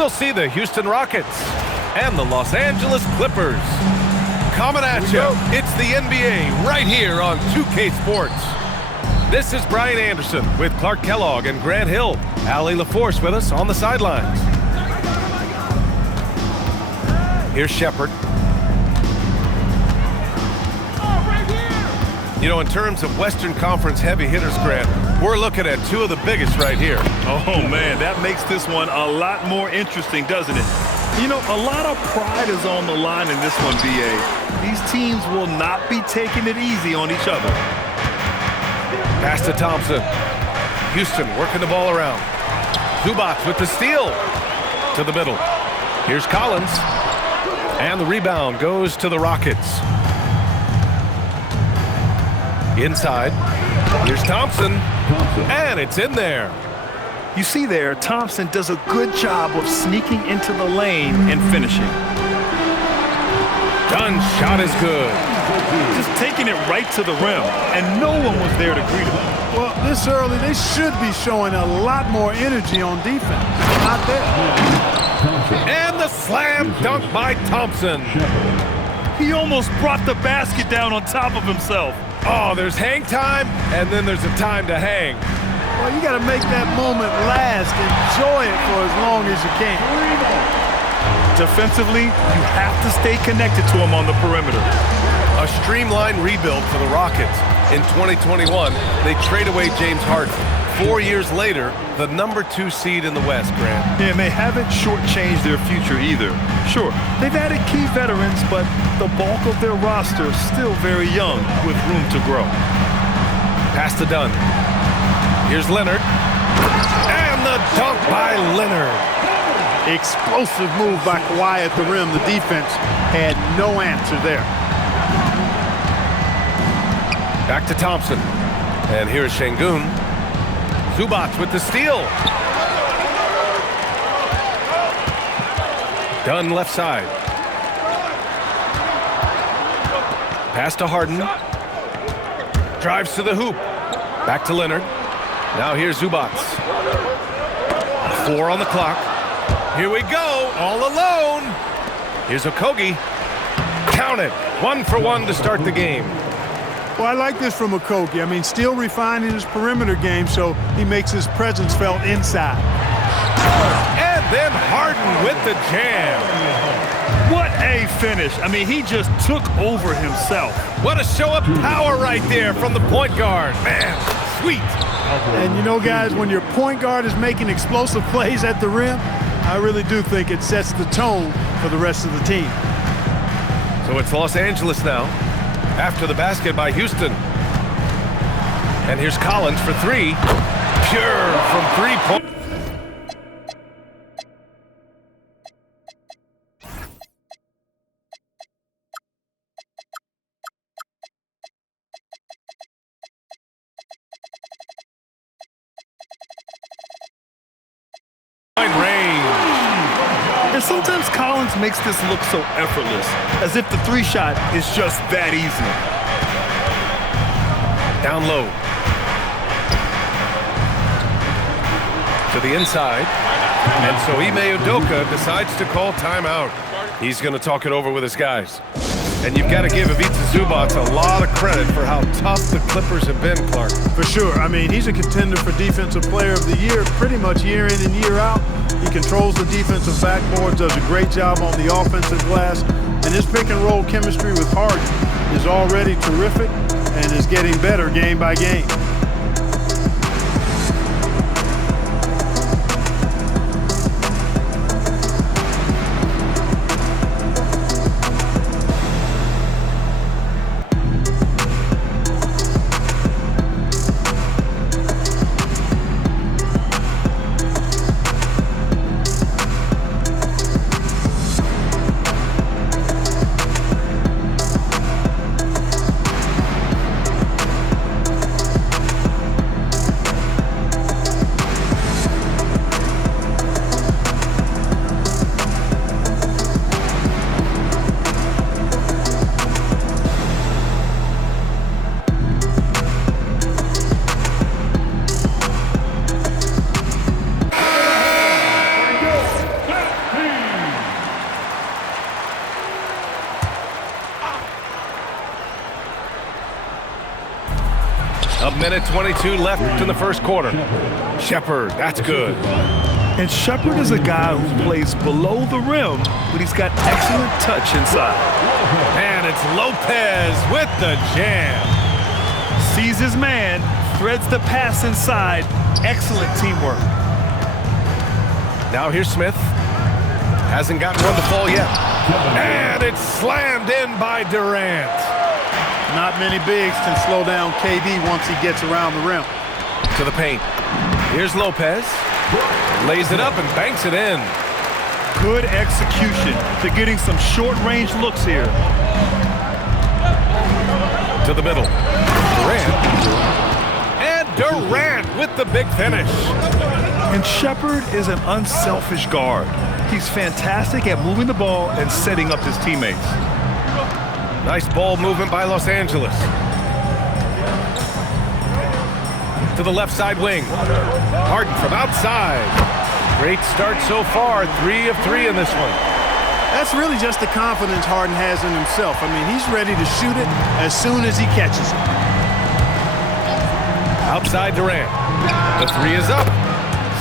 we'll see the Houston Rockets and the Los Angeles Clippers. Coming at you, it's the NBA right here on 2K Sports. This is Brian Anderson with Clark Kellogg and Grant Hill. Allie LaForce with us on the sidelines. Here's Shepard. You know, in terms of Western Conference heavy hitters, Grant, we're looking at two of the biggest right here. Oh, man, that makes this one a lot more interesting, doesn't it? You know, a lot of pride is on the line in this one, B.A. These teams will not be taking it easy on each other. Pass to Thompson. Houston working the ball around. Zubac with the steal to the middle. Here's Collins. And the rebound goes to the Rockets. Inside. Here's Thompson. And it's in there. You see there, Thompson does a good job of sneaking into the lane and finishing. Dunn's shot is good. Just taking it right to the rim, and no one was there to greet him. Well, this early, they should be showing a lot more energy on defense. Not there. And the slam dunk by Thompson. He almost brought the basket down on top of himself. Oh, there's hang time, and then there's a time to hang. Well, you got to make that moment last. Enjoy it for as long as you can. Defensively, you have to stay connected to him on the perimeter. A streamlined rebuild for the Rockets. In 2021, they trade away James Harden. 4 years later, the #2 seed in the West, Grant. Yeah, and they haven't shortchanged their future either. Sure, they've added key veterans, but the bulk of their roster is still very young with room to grow. Pass to Dunn. Here's Leonard. And the dunk by Leonard. Explosive move by Kawhi at the rim. The defense had no answer there. Back to Thompson. And here's Şengün. Zubac with the steal. Dunn left side. Pass to Harden. Drives to the hoop. Back to Leonard. Now here's Zubac. 4 on the clock. Here we go, all alone. Here's Okogie. Count it. 1 for 1 to start the game. Well, I like this from Okogie. I mean, still refining his perimeter game so he makes his presence felt inside. And then Harden with the jam. What a finish. I mean, he just took over himself. What a show of power right there from the point guard. Man, sweet. And you know, guys, when your point guard is making explosive plays at the rim, I really do think it sets the tone for the rest of the team. So it's Los Angeles now, after the basket by Houston. And here's Collins for 3. Pure from 3-point. And sometimes Collins makes this look so effortless, as if the 3-shot is just that easy. Down low. To the inside. And so Ime Udoka decides to call timeout. He's going to talk it over with his guys. And you've got to give Ivica Zubac a lot of credit for how tough the Clippers have been, Clark. For sure. I mean, he's a contender for Defensive Player of the Year pretty much year in and year out. He controls the defensive backboard, does a great job on the offensive glass, and his pick-and-roll chemistry with Harden is already terrific and is getting better game by game. A minute 22 left in the first quarter. Shepard, that's good. And Shepard is a guy who plays below the rim, but he's got excellent touch inside. And it's Lopez with the jam. Sees his man, threads the pass inside. Excellent teamwork. Now here's Smith. Hasn't gotten one to fall yet. And it's slammed in by Durant. Not many bigs can slow down KD once he gets around the rim. To the paint. Here's Lopez. Lays it up and banks it in. Good execution. They're getting some short-range looks here. To the middle. Durant. And Durant with the big finish. And Shepard is an unselfish guard. He's fantastic at moving the ball and setting up his teammates. Nice ball movement by Los Angeles. To the left side wing. Harden from outside. Great start so far. 3 of 3 in this one. That's really just the confidence Harden has in himself. I mean, he's ready to shoot it as soon as he catches it. Outside Durant. The 3 is up.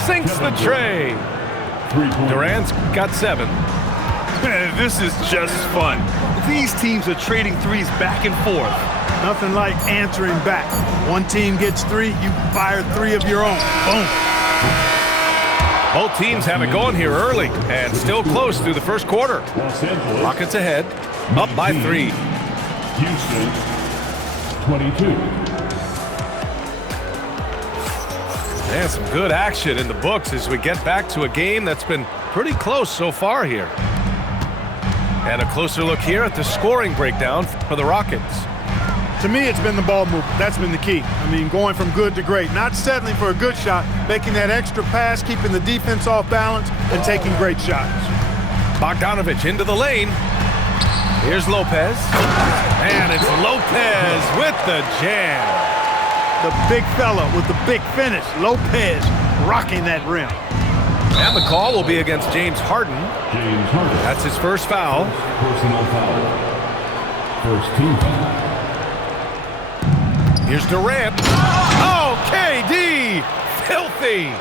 Sinks the tray. Durant's got 7. This is just fun. These teams are trading threes back and forth. Nothing like answering back. One team gets 3, you fire 3 of your own. Boom. Both teams have it going here early and still close through the first quarter. Rockets ahead, up by 3. Houston, 22. And some good action in the books as we get back to a game that's been pretty close so far here. And a closer look here at the scoring breakdown for the Rockets. To me, it's been the ball movement. That's been the key. I mean, going from good to great. Not settling for a good shot, making that extra pass, keeping the defense off balance, and taking great shots. Bogdanovich into the lane. Here's Lopez. And it's Lopez with the jam. The big fella with the big finish. Lopez rocking that rim. And the call will be against James Harden. James Harden. That's his first foul. Personal foul. First team foul. Here's Durant. Oh, KD! Filthy!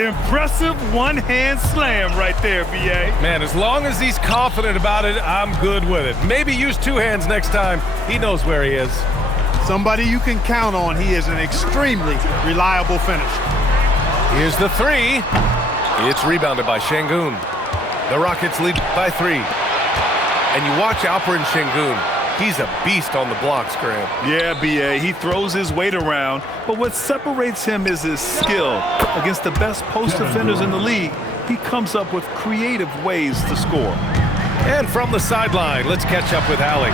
Impressive one-hand slam right there, B.A. Man, as long as he's confident about it, I'm good with it. Maybe use 2 hands next time. He knows where he is. Somebody you can count on. He is an extremely reliable finisher. Here's the 3. It's rebounded by Şengün. The Rockets lead by 3. And you watch Alperen Şengün. He's a beast on the blocks, Graham. Yeah, B.A. He throws his weight around, but what separates him is his skill. Against the best post defenders in the league, he comes up with creative ways to score. And from the sideline, let's catch up with Allie.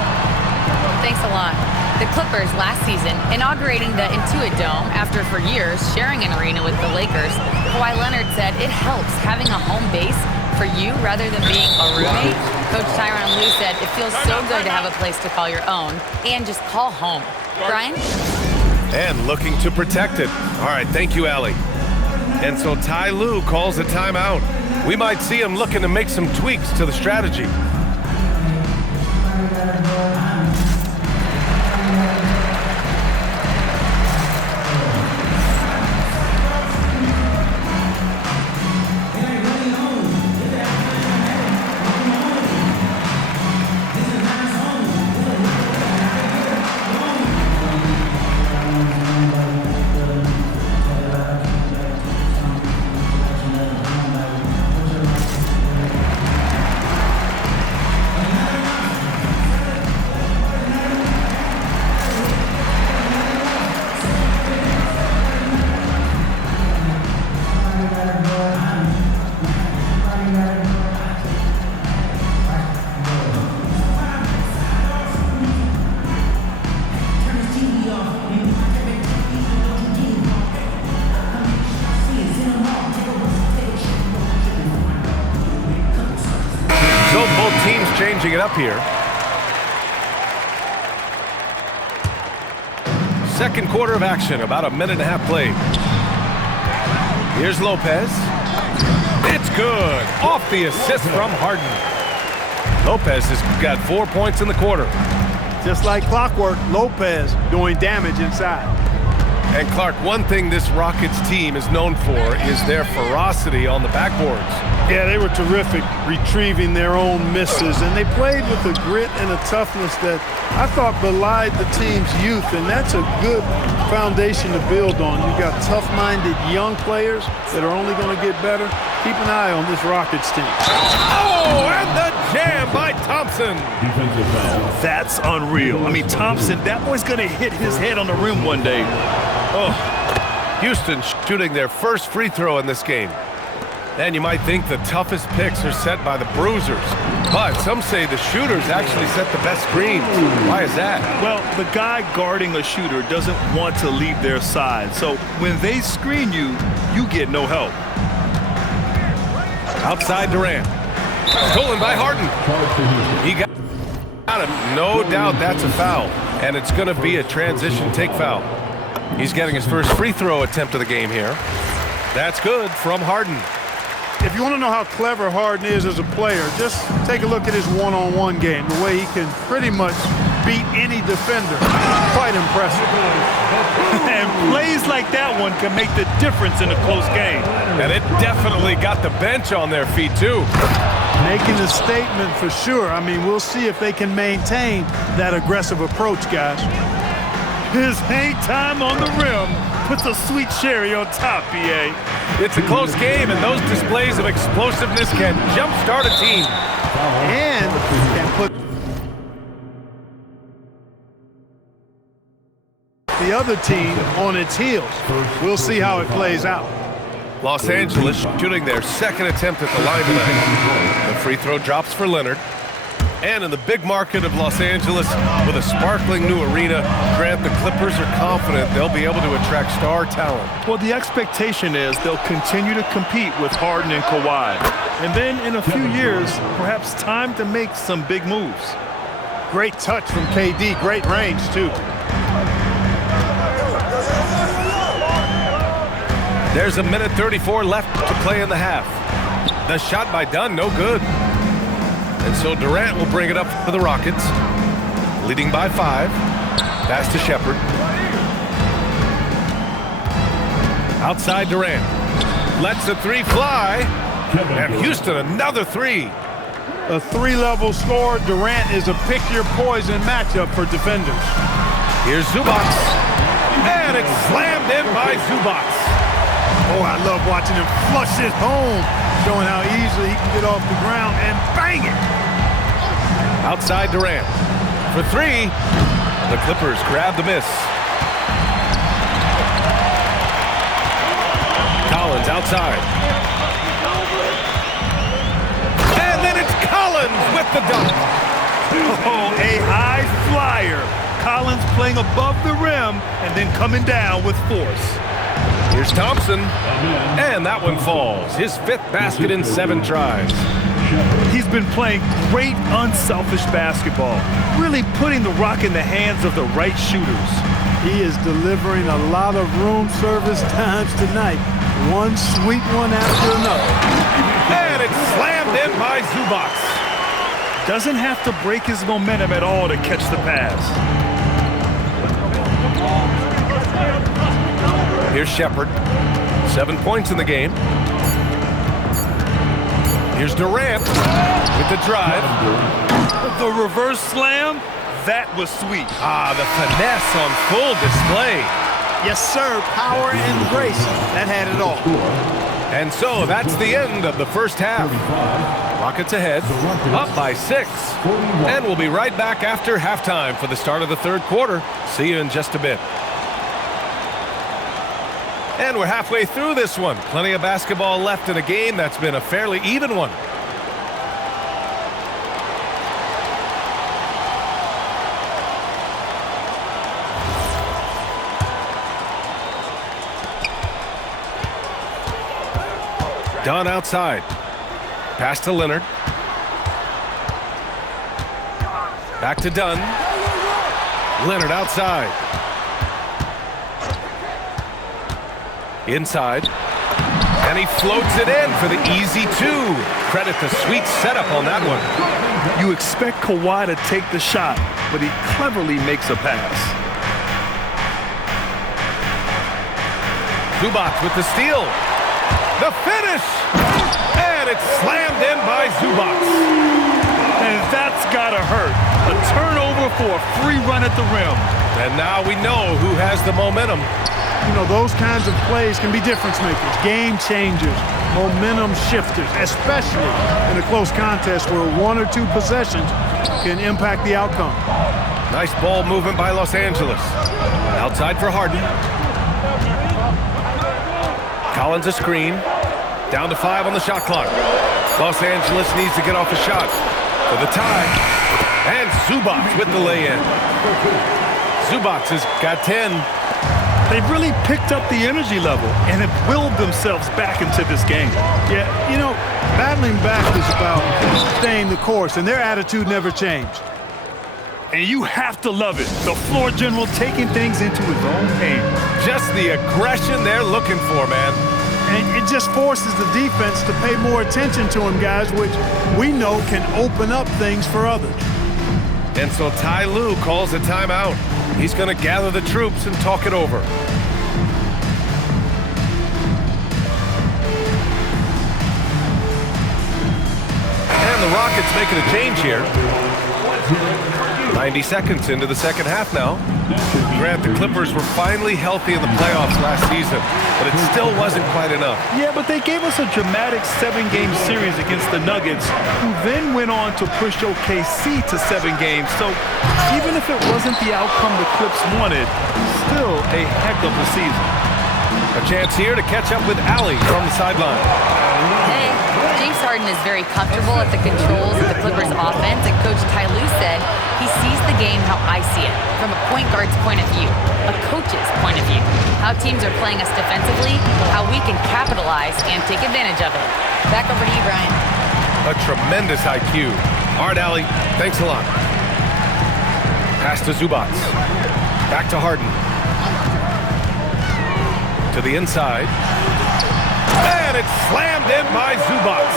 Thanks a lot. The Clippers last season inaugurating the Intuit Dome after for years sharing an arena with the Lakers. Kawhi Leonard said it helps having a home base for you rather than being a roommate. Coach Tyronn Lue said it feels so good to have a place to call your own and just call home. Brian? And looking to protect it. All right, thank you, Allie. And so Ty Lue calls a timeout. We might see him looking to make some tweaks to the strategy. Changing it up here. Second quarter of action, about a minute and a half played. Here's Lopez. It's good. Off the assist from Harden. Lopez has got 4 points in the quarter. Just like clockwork, Lopez doing damage inside. And Clark, one thing this Rockets team is known for is their ferocity on the backboards. Yeah, they were terrific retrieving their own misses, and they played with a grit and a toughness that I thought belied the team's youth, and that's a good foundation to build on. You've got tough-minded young players that are only going to get better. Keep an eye on this Rockets team. Oh, and the jam by Thompson. Defensive foul. That's unreal. I mean, Thompson, that boy's going to hit his head on the rim one day. Oh. Houston shooting their first free throw in this game. And you might think the toughest picks are set by the bruisers, but some say the shooters actually set the best screens. Why is that? Well, the guy guarding a shooter doesn't want to leave their side, so when they screen you, you get no help. Outside Durant. Stolen by Harden. He got him. No doubt that's a foul, and it's going to be a transition take foul. He's getting his first free throw attempt of the game here. That's good from Harden. If you want to know how clever Harden is as a player, just take a look at his one-on-one game, the way he can pretty much beat any defender. Quite impressive. And plays like that one can make the difference in a close game. And it definitely got the bench on their feet, too. Making a statement for sure. I mean, we'll see if they can maintain that aggressive approach, guys. His hang time on the rim puts a sweet cherry on top, B.A. It's a close game, and those displays of explosiveness can jumpstart a team. And can put the other team on its heels. We'll see how it plays out. Los Angeles shooting their second attempt at the line tonight. The free throw drops for Leonard. And in the big market of Los Angeles, with a sparkling new arena, Grant, the Clippers are confident they'll be able to attract star talent. Well, the expectation is they'll continue to compete with Harden and Kawhi. And then in a few years, perhaps time to make some big moves. Great touch from KD, great range too. There's a minute 34 left to play in the half. The shot by Dunn, no good. And so Durant will bring it up for the Rockets, leading by 5. Pass to Shepherd. Outside Durant. Lets the three fly. And Houston, another three. A three-level score. Durant is a pick-your-poison matchup for defenders. Here's Zubac. And it's slammed in by Zubac. Oh, I love watching him flush it home, showing how easily he can get off the ground and bang it. Outside Durant. For 3, the Clippers grab the miss. Collins outside. And then it's Collins with the dunk. Oh, a high flyer. Collins playing above the rim and then coming down with force. Here's Thompson, and that one falls. His 5th basket in 7 tries. He's been playing great, unselfish basketball, really putting the rock in the hands of the right shooters. He is delivering a lot of room service times tonight. One sweet one after another. And it's slammed in by Zubac. Doesn't have to break his momentum at all to catch the pass. Here's Shepherd. 7 points in the game. Here's Durant with the drive. The reverse slam, that was sweet. The finesse on full display. Yes, sir. Power and grace. That had it all. And so that's the end of the first half. Rockets ahead, up by 6. And we'll be right back after halftime for the start of the third quarter. See you in just a bit. And we're halfway through this one. Plenty of basketball left in a game that's been a fairly even one. Dunn outside. Pass to Leonard. Back to Dunn. Leonard outside. Inside. And he floats it in for the easy 2. Credit the sweet setup on that one. You expect Kawhi to take the shot, but he cleverly makes a pass. Zubac with the steal. The finish! And it's slammed in by Zubac. And that's gotta hurt. A turnover for a free run at the rim. And now we know who has the momentum. You know, those kinds of plays can be difference makers, game changers, momentum shifters, especially in a close contest where one or two possessions can impact the outcome. Nice ball movement by Los Angeles. Outside for Harden. Collins a screen. Down to 5 on the shot clock. Los Angeles needs to get off a shot for the tie. And Zubac with the lay-in. Zubac has got 10. They've really picked up the energy level and have willed themselves back into this game. Yeah, you know, battling back is about staying the course, and their attitude never changed. And you have to love it. The floor general taking things into his own hands. Just the aggression they're looking for, man. And it just forces the defense to pay more attention to him, guys, which we know can open up things for others. And so Ty Lue calls a timeout. He's going to gather the troops and talk it over. And the Rockets making a change here. 90 seconds into the second half now. Grant, the Clippers were finally healthy in the playoffs last season, but it still wasn't quite enough. Yeah, but they gave us a dramatic 7-game series against the Nuggets, who then went on to push OKC to 7 games. So even if it wasn't the outcome the Clips wanted, still a heck of a season. A chance here to catch up with Allie from the sideline. Hey, James Harden is very comfortable at the controls of the Clippers offense, and Coach Ty Lue said he sees the game how I see it, from a point guard's point of view, a coach's point of view, how teams are playing us defensively, how we can capitalize and take advantage of it. Back over to you, Brian. A tremendous IQ. All right, Allie, thanks a lot. Pass to Zubac. Back to Harden. To the inside. And it's slammed in by Zubac.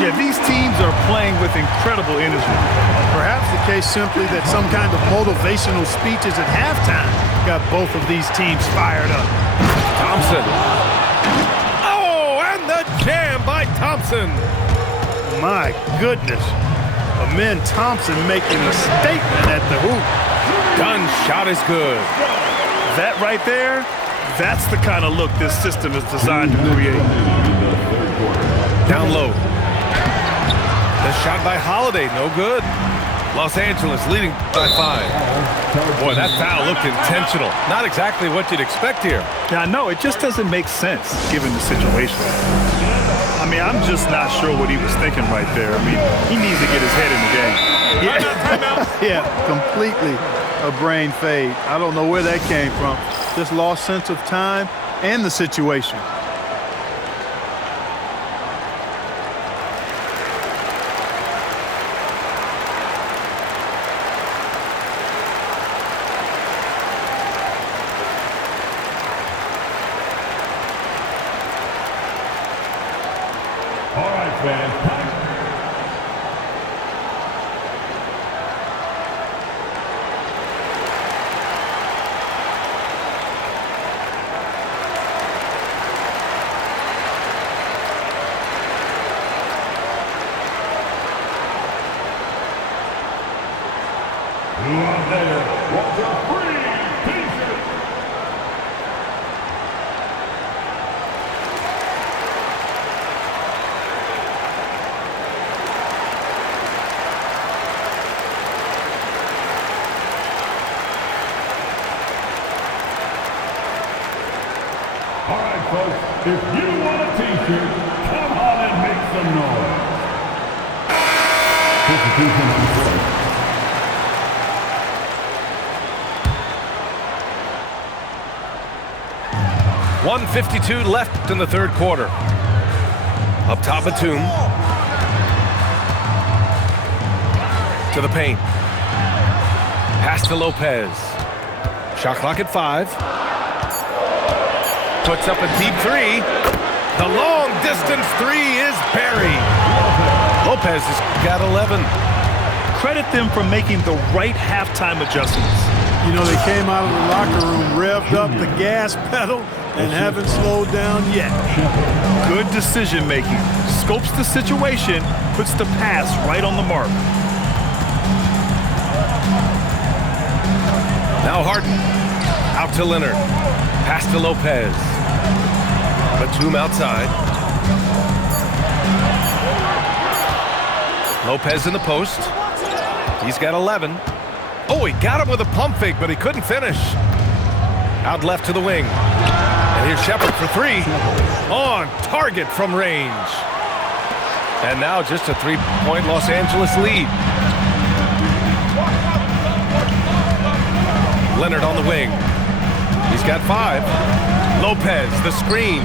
Yeah, these teams are playing with incredible energy. Perhaps the case simply that some kind of motivational speeches at halftime got both of these teams fired up. Thompson. Oh, and the jam by Thompson. My goodness. Amen Thompson making a statement at the hoop. Dunn's shot is good. That right there, that's the kind of look this system is designed to create. Down low. The shot by Holiday, no good. Los Angeles leading by 5. Boy, that foul looked intentional. Not exactly what you'd expect here. Yeah, I know. It just doesn't make sense given the situation. I mean, I'm just not sure what he was thinking right there. I mean, he needs to get his head in the game. Yeah, completely a brain fade. I don't know where that came from. Just lost sense of time and the situation. All right, fans. Who out there wants a free t-shirt? All right, folks, if you want a t-shirt, come on and make some noise. Substitution on the court. 1:52 left in the third quarter. Up top, Batum. To the paint. Pass to Lopez. Shot clock at 5. Puts up a deep 3. The long distance 3 is buried. Lopez has got 11. Credit them for making the right halftime adjustments. You know, they came out of the locker room, revved up the gas pedal, and haven't slowed down yet. Good decision making. Scopes the situation, puts the pass right on the mark. Now Harden. Out to Leonard. Pass to Lopez. Batum outside. Lopez in the post. He's got 11. Oh, he got him with a pump fake, but he couldn't finish. Out left to the wing. And here's Shepard for three. On target from range. And now just a three-point Los Angeles lead. Leonard on the wing. He's got 5. Lopez, the screen.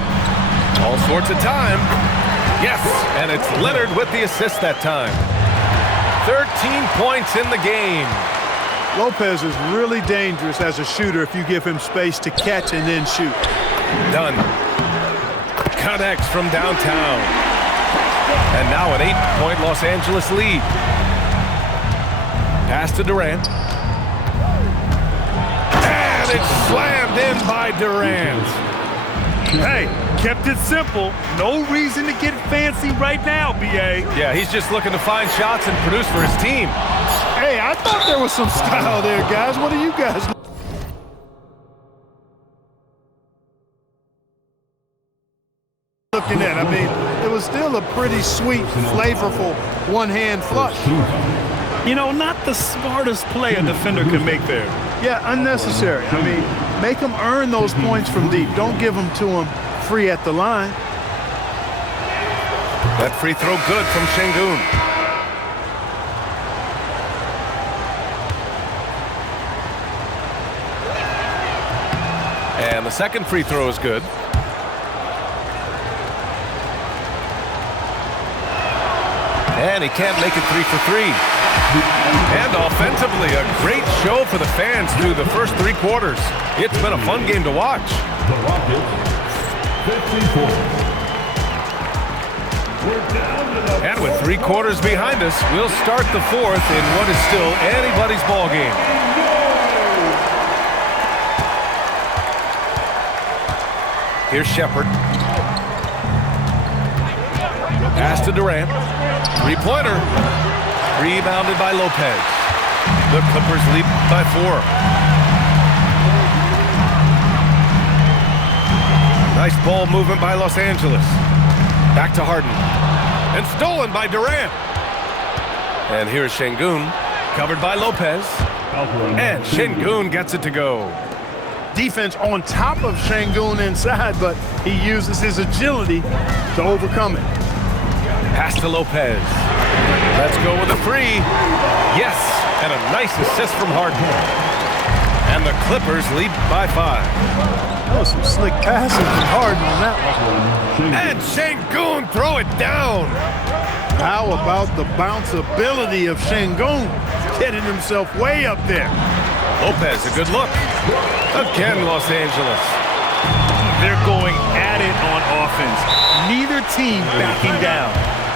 All sorts of time. Yes, and it's Leonard with the assist that time. 13 points in the game. Lopez is really dangerous as a shooter if you give him space to catch and then shoot. Done. Connects from downtown. And now an 8-point Los Angeles lead. Pass to Durant. And it's slammed in by Durant. Hey, kept it simple. No reason to get fancy right now, B.A. Yeah, he's just looking to find shots and produce for his team. Hey, I thought there was some style there, guys. What are you guys looking at? I mean, it was still a pretty sweet, flavorful one-hand flush. You know, not the smartest play a defender can make there. Yeah, unnecessary. I mean, make them earn those points from deep. Don't give them to them free at the line. That free throw good from Şengün. And the second free throw is good. And he can't make it 3 for 3. And offensively, a great show for the fans through the first 3 quarters. It's been a fun game to watch. The Rockets, 54. We're down to the And with 3 quarters behind us, we'll start the 4th in what is still anybody's ball game. Here's Shepard. Pass to Durant. 3-pointer. Rebounded by Lopez. The Clippers lead by 4. Nice ball movement by Los Angeles. Back to Harden. And stolen by Durant. And here's Şengün. Covered by Lopez. And Şengün gets it to go. Defense on top of Şengün inside, but he uses his agility to overcome it. Pass to Lopez. Let's go with a free. Yes, and a nice assist from Harden. And the Clippers lead by 5. That was some slick passing from Harden on that one. And Şengün throw it down. How about the bounceability of Şengün, getting himself way up there. Lopez, a good look. Again, Los Angeles. They're going at it on offense. Neither team backing down.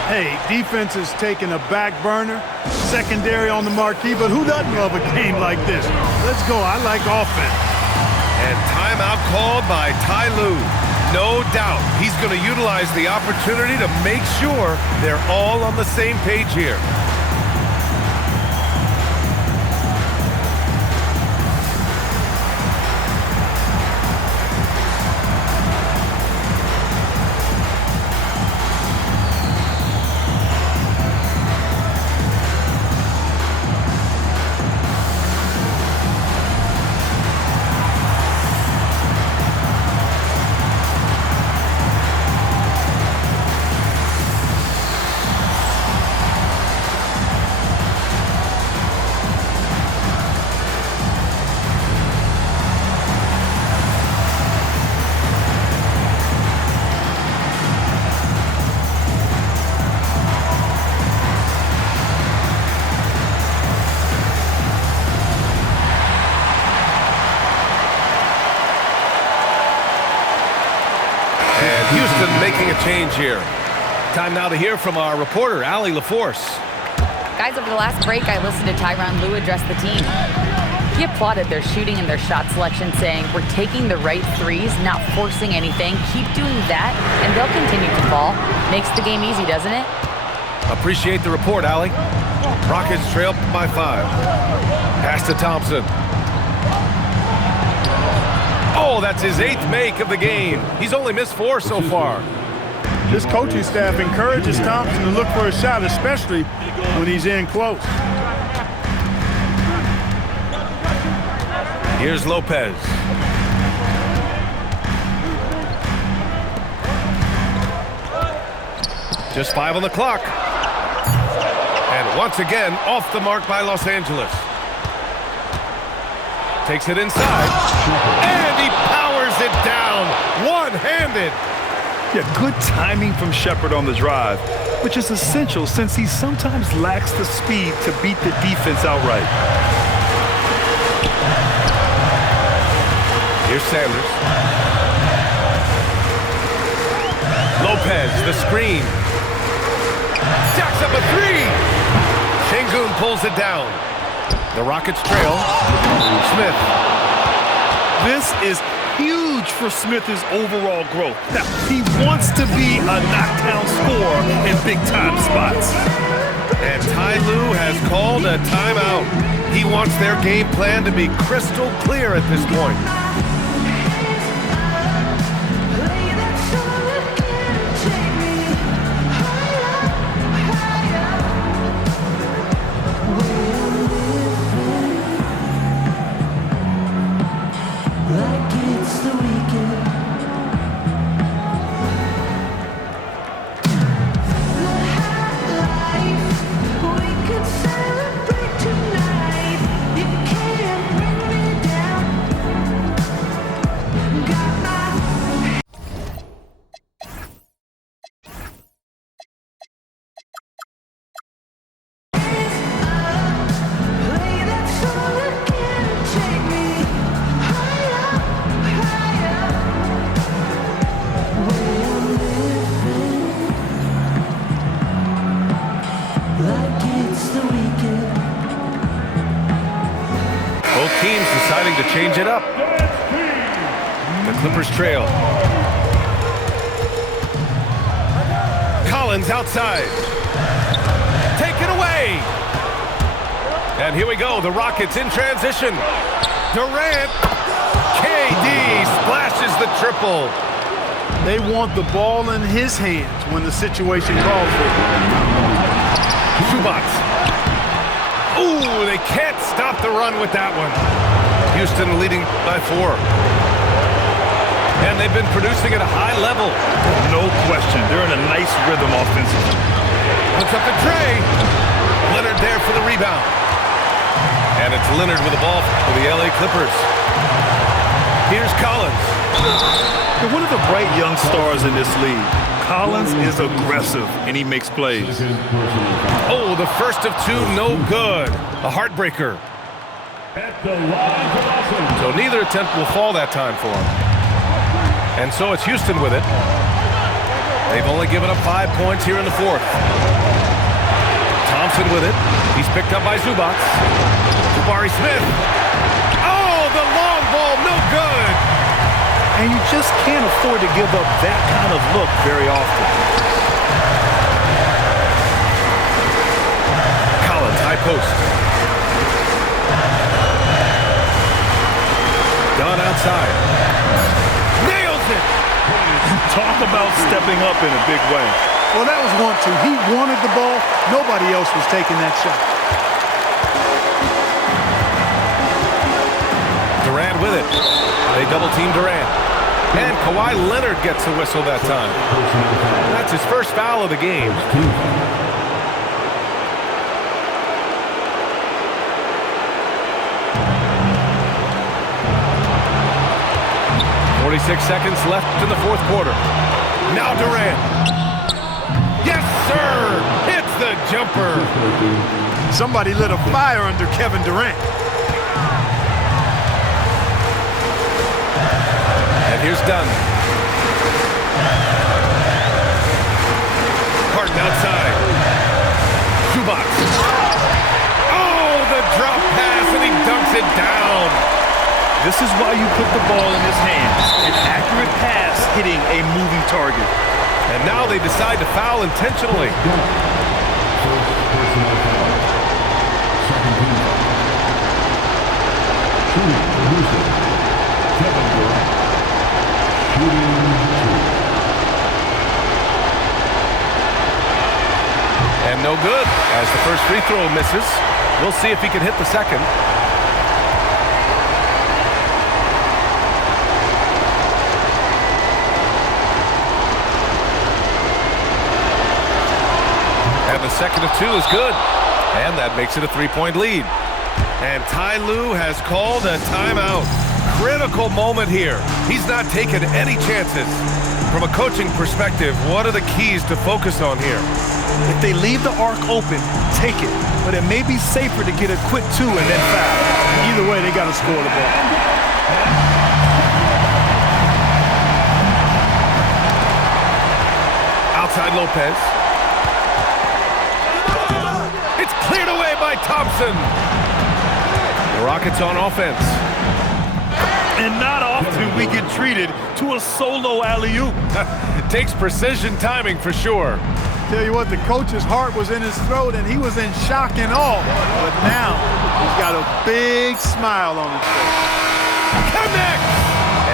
Hey, defense is taking a back burner, secondary on the marquee, but who doesn't love a game like this? Let's go. I like offense. And timeout called by Ty Lue. No doubt he's going to utilize the opportunity to make sure they're all on the same page here. Houston making a change here. Time now to hear from our reporter, Allie LaForce. Guys, over the last break, I listened to Tyronn Lue address the team. He applauded their shooting and their shot selection, saying, "We're taking the right threes, not forcing anything. Keep doing that, and they'll continue to fall." Makes the game easy, doesn't it? Appreciate the report, Allie. Rockets trail by 5. Pass to Thompson. Oh, that's his 8th make of the game. He's only missed 4 so far. This coaching staff encourages Thompson to look for a shot, especially when he's in close. Here's Lopez. Just 5 on the clock. And once again, off the mark by Los Angeles. Takes it inside. And he powers it down. One-handed. Yeah, good timing from Shepherd on the drive, which is essential since he sometimes lacks the speed to beat the defense outright. Here's Sanders. Lopez, the screen. Jacks up a 3. Şengün pulls it down. The Rockets trail. Smith. This is huge for Smith's overall growth. Now, he wants to be a knockdown scorer in big-time spots. And Ty Lue has called a timeout. He wants their game plan to be crystal clear at this point. Both teams deciding to change it up. The Clippers trail. Collins outside. Take it away. And here we go. The Rockets in transition. Durant. KD splashes the triple. They want the ball in his hands when the situation calls for it. Zubac. Ooh, they can't stop the run with that one. Houston leading by 4. And they've been producing at a high level. No question. They're in a nice rhythm offensively. Puts up the tray. Leonard there for the rebound. And it's Leonard with the ball for the LA Clippers. Here's Collins. They're one of the bright young stars in this league. Collins is aggressive, and he makes plays. Oh, the first of 2, no good. A heartbreaker. So neither attempt will fall that time for him. And so it's Houston with it. They've only given up 5 points here in the 4th. Thompson with it. He's picked up by Zubac. Jabari Smith. Oh, the long ball, no good. And you just can't afford to give up that kind of look very often. Collins, high post. Dunn outside. Nails it! Talk about stepping up in a big way. Well, that was 1-2. He wanted the ball. Nobody else was taking that shot. Durant with it. They double-team Durant. And Kawhi Leonard gets a whistle that time. That's his first foul of the game. .46 seconds left in the 4th quarter. Now Durant. Yes, sir! Hits the jumper. Somebody lit a fire under Kevin Durant. And here's Dunn. Harden outside. Zubac. Oh, the drop pass, and he dunks it down. This is why you put the ball in his hands. An accurate pass hitting a moving target. And now they decide to foul intentionally. And no good as the first free throw misses. We'll see if he can hit the second. And the second of two is good. And that makes it a three-point lead. And Ty Lue has called a timeout. Critical moment here. He's not taking any chances. From a coaching perspective, what are the keys to focus on here? If they leave the arc open, take it. But it may be safer to get a quick two and then foul. Either way, they got to score the ball. Outside Lopez. It's cleared away by Thompson. The Rockets on offense. And not often we get treated to a solo alley-oop. Takes precision timing for sure. Tell you what, the coach's heart was in his throat and he was in shock and awe. But now he's got a big smile on his face. Connects!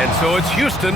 And so it's Houston.